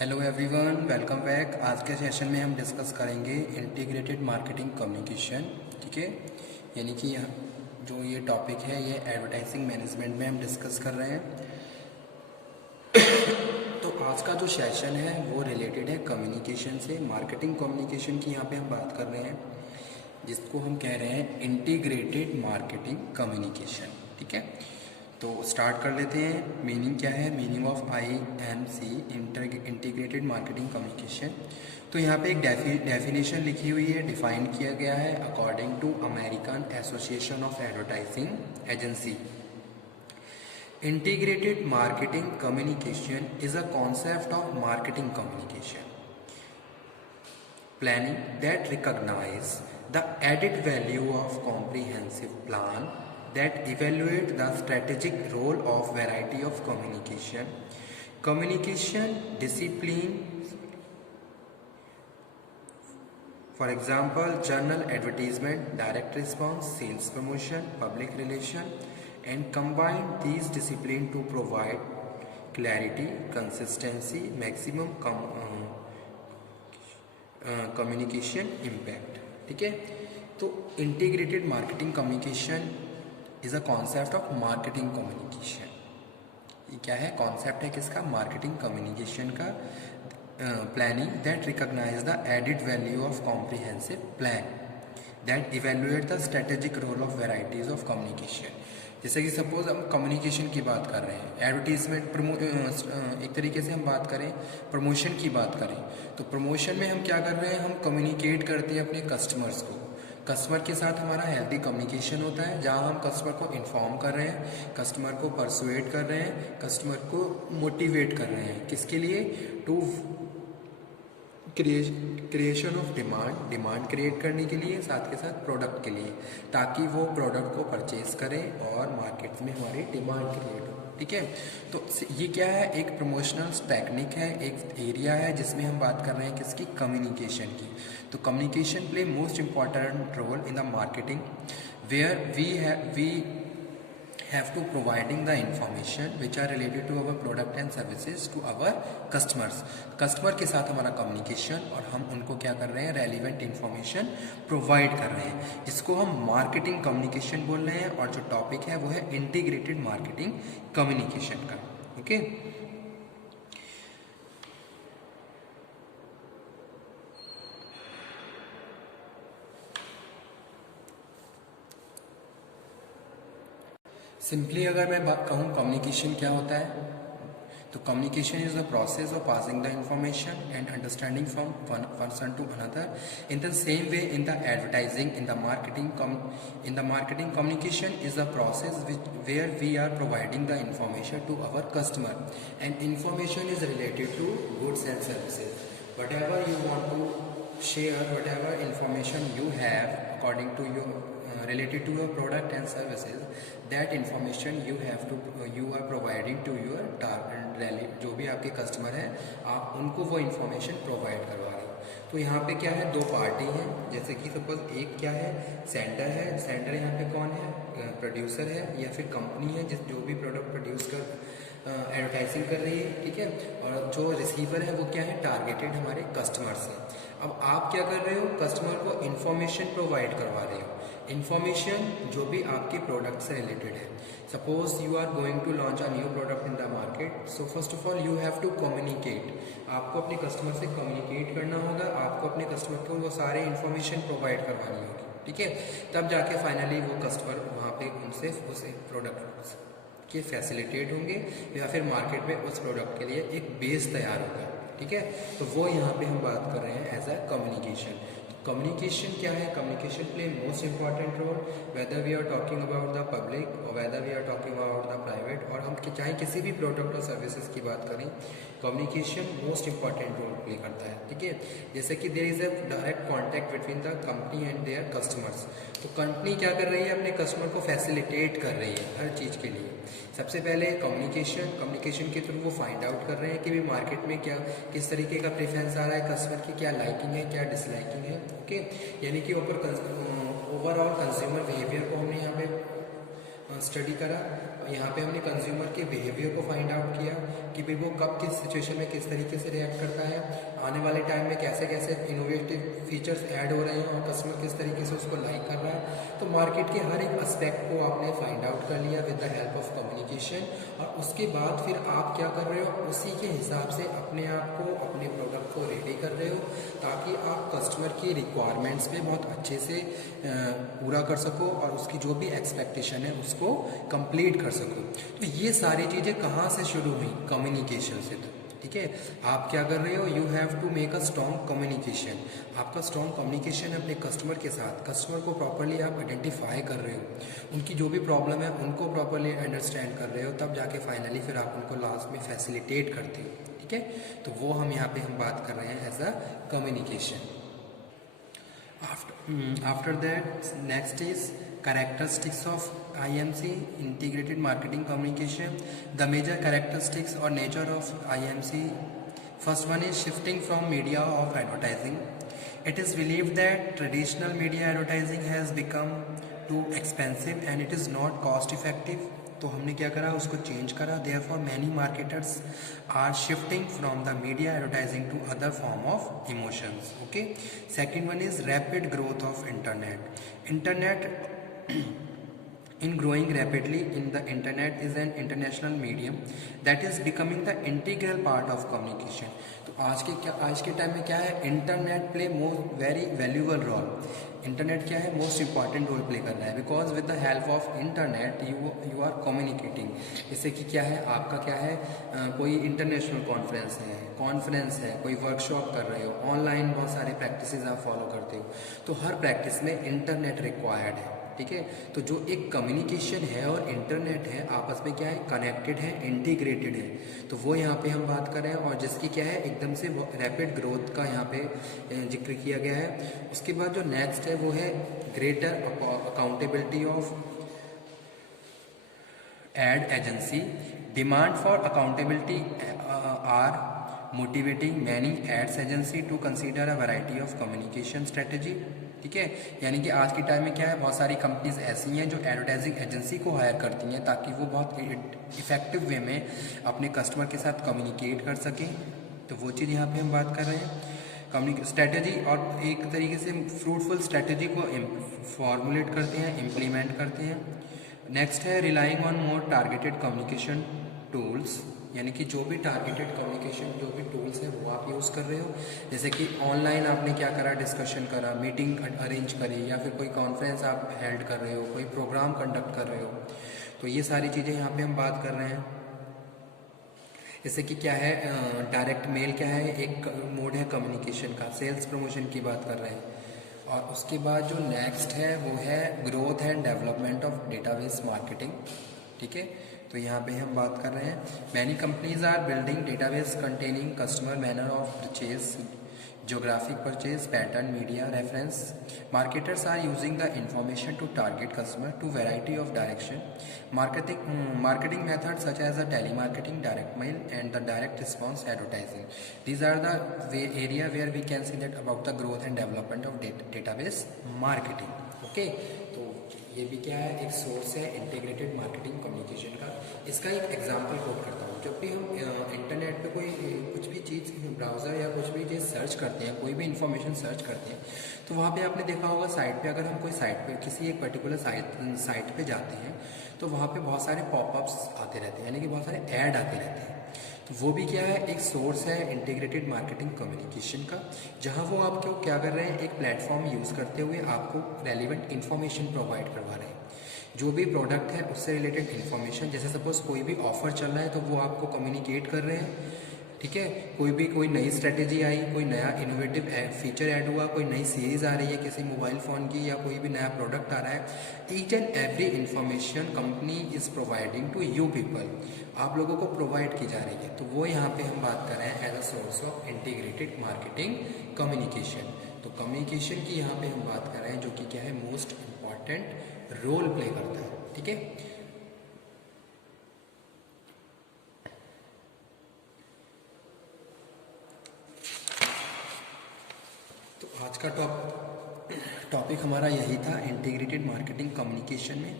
Hello everyone, welcome back. आज के session में हम डिस्कस करेंगे इंटीग्रेटेड मार्केटिंग कम्युनिकेशन। ठीक है, यानी कि जो ये टॉपिक है ये एडवर्टाइजिंग मैनेजमेंट में हम डिस्कस कर रहे हैं। तो आज का जो सेशन है वो रिलेटेड है कम्युनिकेशन से। मार्केटिंग कम्युनिकेशन की यहाँ पे हम बात कर रहे हैं, जिसको हम कह रहे हैं इंटीग्रेटेड मार्केटिंग कम्युनिकेशन। ठीक है, तो स्टार्ट कर लेते हैं। मीनिंग क्या है? Meaning of IMC integrated marketing communication. तो यहाँ पे एक डेफिनेशन लिखी हुई है, डिफाइन किया गया है according to American association of advertising agency. Integrated marketing communication is a concept of marketing communication planning that recognize the added value of comprehensive plan that evaluate the strategic role of variety of communication discipline. For example, journal advertisement, direct response, sales promotion, public relation, and combine these disciplines to provide clarity, consistency, maximum communication impact. ठीक है, तो integrated marketing communication is a concept of marketing communication. ये क्या है? Concept है किसका? Marketing communication का। Planning that recognize the added value of comprehensive plan that evaluate the strategic role of varieties of communication. जैसे कि सपोज हम communication की बात कर रहे हैं, एडवर्टीजमेंट एक तरीके से हम बात करें, प्रमोशन की बात करें, तो प्रमोशन में हम क्या कर रहे हैं? हम कम्युनिकेट करते हैं अपने कस्टमर्स को। कस्टमर के साथ हमारा हेल्दी कम्युनिकेशन होता है, जहां हम कस्टमर को इन्फॉर्म कर रहे हैं, कस्टमर को परसुएट कर रहे हैं, कस्टमर को मोटिवेट कर रहे हैं। किसके लिए? To creation of demand create करने के लिए, साथ के साथ प्रोडक्ट के लिए, ताकि वो प्रोडक्ट को परचेज करें और मार्केट में हमारी डिमांड क्रिएट हो। ठीक है, तो ये क्या है? एक प्रमोशनल टेक्निक है, एक एरिया है जिसमें हम बात कर रहे हैं किसकी? कम्युनिकेशन की। तो communication play most important role in the marketing where we have to providing the information which are related to our product and services to our customers। Customer के साथ हमारा कम्युनिकेशन और हम उनको क्या कर रहे हैं? रेलिवेंट इंफॉर्मेशन प्रोवाइड कर रहे हैं, जिसको हम मार्केटिंग कम्युनिकेशन बोल रहे हैं। और जो टॉपिक है वो है इंटीग्रेटेड मार्केटिंग कम्युनिकेशन का। ओके, सिंपली अगर मैं बात कहूँ कम्युनिकेशन क्या होता है, तो communication is the process of passing the information and understanding from one person to another in the same way in the advertising in the marketing communication is the process where we are providing the information to our customer and information is related to goods and services. Whatever you want to share whatever information you have according to your related to your product and services, that information you are providing to your target, जो भी आपके customer हैं, आप उनको वो information provide करवा रहे हो। तो यहाँ पे क्या है? दो पार्टी हैं। जैसे कि सपोज एक क्या है? सेंडर है। सेंडर यहाँ पे कौन है? प्रोड्यूसर है या फिर कंपनी है जो भी प्रोडक्ट प्रोड्यूस कर एडवर्टाइजिंग कर रही है। ठीक है, और जो रिसीवर है वो क्या है? टारगेटेड हमारे कस्टमर्स हैं। अब आप क्या कर रहे हो? कस्टमर को इन्फॉर्मेशन प्रोवाइड करवा रहे हो। इन्फॉर्मेशन जो भी आपके प्रोडक्ट से रिलेटेड है। Suppose you are going to launch a new product in the market, so first of all you have to communicate. आपको अपने कस्टमर से कम्युनिकेट करना होगा, आपको अपने कस्टमर को वो सारे इन्फॉर्मेशन प्रोवाइड करवानी होगी। ठीक है, तब जाके फाइनली वो कस्टमर वहाँ पे उनसे उस प्रोडक्ट के फैसिलिटेट होंगे या फिर मार्केट में उस प्रोडक्ट के लिए एक बेस तैयार होगा। ठीक है, तो वो यहाँ पे हम बात कर रहे हैं एज अ कम्युनिकेशन। कम्युनिकेशन क्या है? Communication play most important role whether we are talking about the public और whether we are talking about the private, और हम चाहे किसी भी प्रोडक्ट और सर्विसेज की बात करें, communication most important role play करता है। ठीक है, जैसे कि there is a direct contact between the company and their customers. तो कंपनी क्या कर रही है? अपने कस्टमर को फैसिलिटेट कर रही है हर चीज़ के लिए। सबसे पहले कम्युनिकेशन के थ्रू वो फाइंड आउट कर रहे हैं कि भी मार्केट में क्या किस तरीके का प्रेफरेंस आ रहा है, कस्टमर की क्या लाइकिंग है, क्या डिसलाइकिंग है। ओके, यानी कि ओवरऑल कंज्यूमर बिहेवियर को हमने यहाँ पे स्टडी करा। यहाँ पे हमने कंज्यूमर के बिहेवियर को फाइंड आउट किया कि भाई वो कब किस सिचुएशन में किस तरीके से रिएक्ट करता है, आने वाले टाइम में कैसे कैसे इनोवेटिव फीचर्स ऐड हो रहे हैं और कस्टमर किस तरीके से उसको लाइक कर रहा है। तो मार्केट के हर एक एस्पेक्ट को आपने फाइंड आउट कर लिया with the help of communication, और उसके बाद फिर आप क्या कर रहे हो, उसी के हिसाब से अपने आप को, अपने प्रोडक्ट को रेडी कर रहे हो ताकि आप कस्टमर की रिक्वायरमेंट्स पे बहुत अच्छे से पूरा कर सको और उसकी जो भी एक्सपेक्टेशन है उसको कंप्लीट कर सको। तो ये सारी चीज़ें कहाँ से शुरू हुई, कम्युनिकेशन से। तो ठीक है, आप क्या कर रहे हो, you have to make a strong communication. आपका स्ट्रॉन्ग कम्युनिकेशन है अपने कस्टमर के साथ, कस्टमर को प्रॉपरली आप आइडेंटिफाई कर रहे हो, उनकी जो भी प्रॉब्लम है उनको प्रॉपरली अंडरस्टैंड कर रहे हो, तब जाके फाइनली फिर आप उनको लास्ट में फैसिलिटेट करते हो। ठीक है, तो वो हम यहाँ पे हम बात कर रहे हैं as a communication. After that, next is characteristics of IMC, integrated marketing communication. The major characteristics or nature of IMC, first one is shifting from media of advertising. It is believed that traditional media advertising has become too expensive and it is not cost effective. तो हमने क्या करा, उसको change करा। Therefore many marketers are shifting from the media advertising to other form of emotions. Okay, second one is rapid growth of internet in growing rapidly in the internet is an international medium that is becoming the integral part of communication. तो आज के time में क्या है, internet play very valuable role. Internet क्या है, most important role play कर रहा है, because with the help of internet you are communicating. इससे कि क्या है, आपका क्या है, कोई इंटरनेशनल कॉन्फ्रेंस है, कोई वर्कशॉप कर रहे हो, ऑनलाइन बहुत सारे प्रैक्टिसेस आप फॉलो करते हो, तो हर प्रैक्टिस में इंटरनेट रिक्वायर्ड है। ठीक है, तो जो एक कम्युनिकेशन है और इंटरनेट है आपस में क्या है, कनेक्टेड है, इंटीग्रेटेड है। तो वो यहाँ पे हम बात कर रहे हैं, और जिसकी क्या है, एकदम से रैपिड ग्रोथ का यहाँ पे जिक्र किया गया है। उसके बाद जो नेक्स्ट है वो है greater accountability of ad agency. Demand for accountability are motivating many ads agency to consider a variety of communication strategy. ठीक है, यानी कि आज के टाइम में क्या है, बहुत सारी कंपनीज ऐसी हैं जो एडवर्टाइजिंग एजेंसी को हायर करती हैं ताकि वो बहुत इफेक्टिव वे में अपने कस्टमर के साथ कम्युनिकेट कर सकें। तो वो चीज़ यहाँ पे हम बात कर रहे हैं, स्ट्रेटेजी, और एक तरीके से फ्रूटफुल स्ट्रेटेजी को फॉर्मुलेट करते हैं, इम्प्लीमेंट करते हैं। नेक्स्ट है relying on more targeted communication tools, यानी कि जो भी टारगेटेड कम्युनिकेशन जो भी टूल्स हैं वो आप यूज़ कर रहे हो। जैसे कि ऑनलाइन आपने क्या करा, डिस्कशन करा, मीटिंग अरेंज करी, या फिर कोई कॉन्फ्रेंस आप हेल्ड कर रहे हो, कोई प्रोग्राम कंडक्ट कर रहे हो। तो ये सारी चीज़ें यहाँ पे हम बात कर रहे हैं। जैसे कि क्या है, डायरेक्ट मेल क्या है, एक मोड है कम्युनिकेशन का, सेल्स प्रमोशन की बात कर रहे हैं। और उसके बाद जो नेक्स्ट है वो है growth and development of database marketing. ठीक है, तो यहाँ पे हम बात कर रहे हैं, many companies are building database containing customer manner of purchase, geographic purchase pattern, media reference. Marketers are using the information to target customer to variety of direction. Marketing methods such as the telemarketing, direct mail, and the direct response advertising. These are the area where we can see that about the growth and development of database marketing. Okay, तो ये भी क्या है, एक source है integrated marketing communication का। इसका एक एग्जांपल कोट करता हूँ। जब भी हम इंटरनेट पे कोई कुछ भी चीज़, ब्राउज़र या कुछ भी चीज़ सर्च करते हैं, कोई भी इंफॉर्मेशन सर्च करते हैं, तो वहाँ पे आपने देखा होगा साइट पे, अगर हम कोई साइट पे किसी एक पर्टिकुलर साइट पे जाते हैं तो वहाँ पे बहुत सारे पॉपअप्स आते रहते हैं, यानी कि बहुत सारे ऐड आते रहते हैं। तो वो भी क्या है, एक सोर्स है इंटीग्रेटेड मार्केटिंग कम्युनिकेशन का, जहाँ वो आपको क्या कर रहे हैं, एक प्लेटफॉर्म यूज़ करते हुए आपको रेलिवेंट इन्फॉर्मेशन प्रोवाइड करवा रहे हैं। जो भी प्रोडक्ट है उससे रिलेटेड इन्फॉर्मेशन, जैसे सपोज कोई भी ऑफर चल रहा है तो वो आपको कम्युनिकेट कर रहे हैं। ठीक है, कोई नई स्ट्रेटेजी आई, कोई नया इनोवेटिव फीचर ऐड हुआ, कोई नई सीरीज़ आ रही है किसी मोबाइल फ़ोन की, या कोई भी नया प्रोडक्ट आ रहा है, each and every information company is providing to you people, आप लोगों को प्रोवाइड की जा रही है। तो वो यहाँ पे हम बात कर रहे हैं as a source of integrated marketing communication. तो कम्युनिकेशन की यहाँ पे हम बात कर रहे हैं, जो कि क्या है, मोस्ट इम्पॉर्टेंट रोल प्ले करता है। ठीक है, आज का टॉपिक हमारा यही था इंटीग्रेटेड मार्केटिंग कम्युनिकेशन में।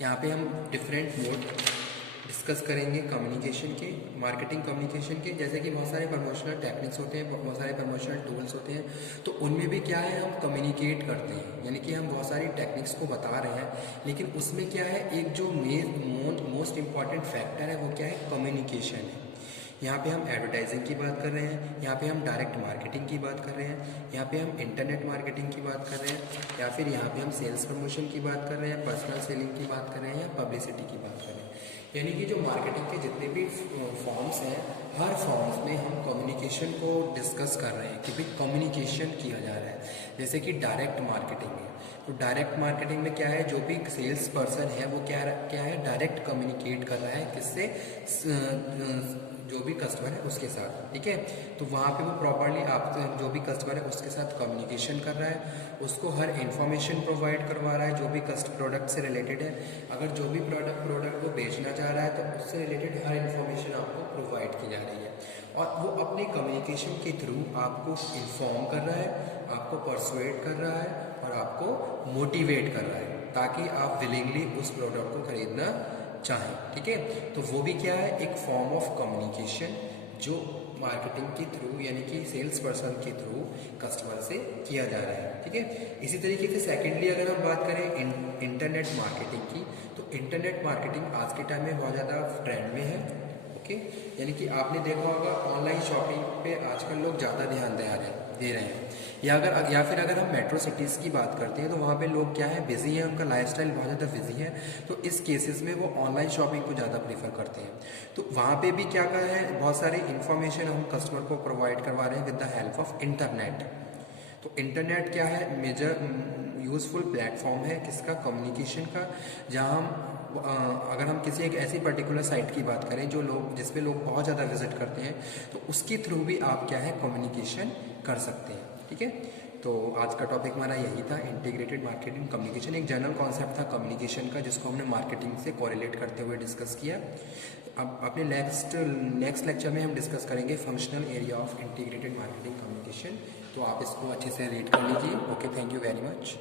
यहाँ पे हम डिफरेंट मोड डिस्कस करेंगे कम्युनिकेशन के, मार्केटिंग कम्युनिकेशन के। जैसे कि बहुत सारे प्रमोशनल टेक्निक्स होते हैं, बहुत सारे प्रमोशनल टूल्स होते हैं, तो उनमें भी क्या है, हम कम्युनिकेट करते हैं, यानी कि हम बहुत सारी टेक्निक्स को बता रहे हैं, लेकिन उसमें क्या है, एक जो मोस्ट इम्पॉर्टेंट फैक्टर है वो क्या है, कम्युनिकेशन है। यहाँ पे हम एडवर्टाइजिंग की बात कर रहे हैं, यहाँ पे हम डायरेक्ट मार्केटिंग की बात कर रहे हैं, यहाँ पे हम इंटरनेट मार्केटिंग की बात कर रहे हैं, या फिर यहाँ पे हम सेल्स प्रमोशन की बात कर रहे हैं, पर्सनल सेलिंग की बात कर रहे हैं, या पब्लिसिटी की बात कर रहे हैं। यानी कि जो मार्केटिंग के जितने भी फॉर्म्स हैं, हर फॉर्म्स में हम कम्युनिकेशन को डिस्कस कर रहे हैं कि भाई कम्युनिकेशन किया जा रहा है। जैसे कि डायरेक्ट मार्केटिंग है, तो डायरेक्ट मार्केटिंग में क्या है, जो भी सेल्स पर्सन है वो क्या है, डायरेक्ट कम्युनिकेट कर रहा है किससे, जो भी कस्टमर है उसके साथ, ठीक है। तो वहाँ पे वो प्रॉपरली आप जो भी कस्टमर है उसके साथ कम्युनिकेशन कर रहा है, उसको हर इन्फॉर्मेशन प्रोवाइड करवा रहा है जो भी प्रोडक्ट से रिलेटेड है। अगर जो भी प्रोडक्ट वो बेचना चाह रहा है तो उससे रिलेटेड हर इन्फॉर्मेशन आपको प्रोवाइड की जा रही है, और वो अपने कम्युनिकेशन के थ्रू आपको इन्फॉर्म कर रहा है, आपको परसुएट कर रहा है, और आपको मोटिवेट कर रहा है, ताकि आप विलिंगली उस प्रोडक्ट को खरीदना चाहें, ठीक है। तो वो भी क्या है, एक फॉर्म ऑफ कम्युनिकेशन जो मार्केटिंग के थ्रू, यानी कि सेल्स पर्सन के थ्रू कस्टमर से किया जा रहा है, ठीक है। इसी तरीके से सेकेंडली अगर हम बात करें इंटरनेट मार्केटिंग की, तो इंटरनेट मार्केटिंग आज के टाइम में बहुत ज़्यादा ट्रेंड में है, ओके। यानी कि आपने देखा होगा ऑनलाइन शॉपिंग पे आजकल लोग ज़्यादा ध्यान दे रहे हैं, या फिर अगर हम मेट्रो सिटीज़ की बात करते हैं तो वहाँ पे लोग क्या है, बिजी है, उनका लाइफस्टाइल बहुत ज़्यादा बिजी है, तो इस केसेस में वो ऑनलाइन शॉपिंग को ज़्यादा प्रेफर करते हैं। तो वहाँ पे भी क्या कर है, बहुत सारी इन्फॉर्मेशन हम कस्टमर को प्रोवाइड करवा रहे हैं with the help of internet. तो इंटरनेट क्या है, मेजर यूज़फुल प्लेटफॉर्म है किसका, कम्युनिकेशन का, जहाँ हम अगर हम किसी एक ऐसी पर्टिकुलर साइट की बात करें जिस पे लोग बहुत ज़्यादा विजिट करते हैं, तो उसके थ्रू भी आप क्या है, कम्युनिकेशन कर सकते हैं, ठीक है। तो आज का टॉपिक हमारा यही था, इंटीग्रेटेड मार्केटिंग कम्युनिकेशन। एक जनरल कॉन्सेप्ट था कम्युनिकेशन का, जिसको हमने मार्केटिंग से कोरिलेट करते हुए डिस्कस किया। अब अपने नेक्स्ट लेक्चर में हम डिस्कस करेंगे functional area of integrated marketing communication. तो आप इसको अच्छे से रीड कर लीजिए। Okay, thank you very much.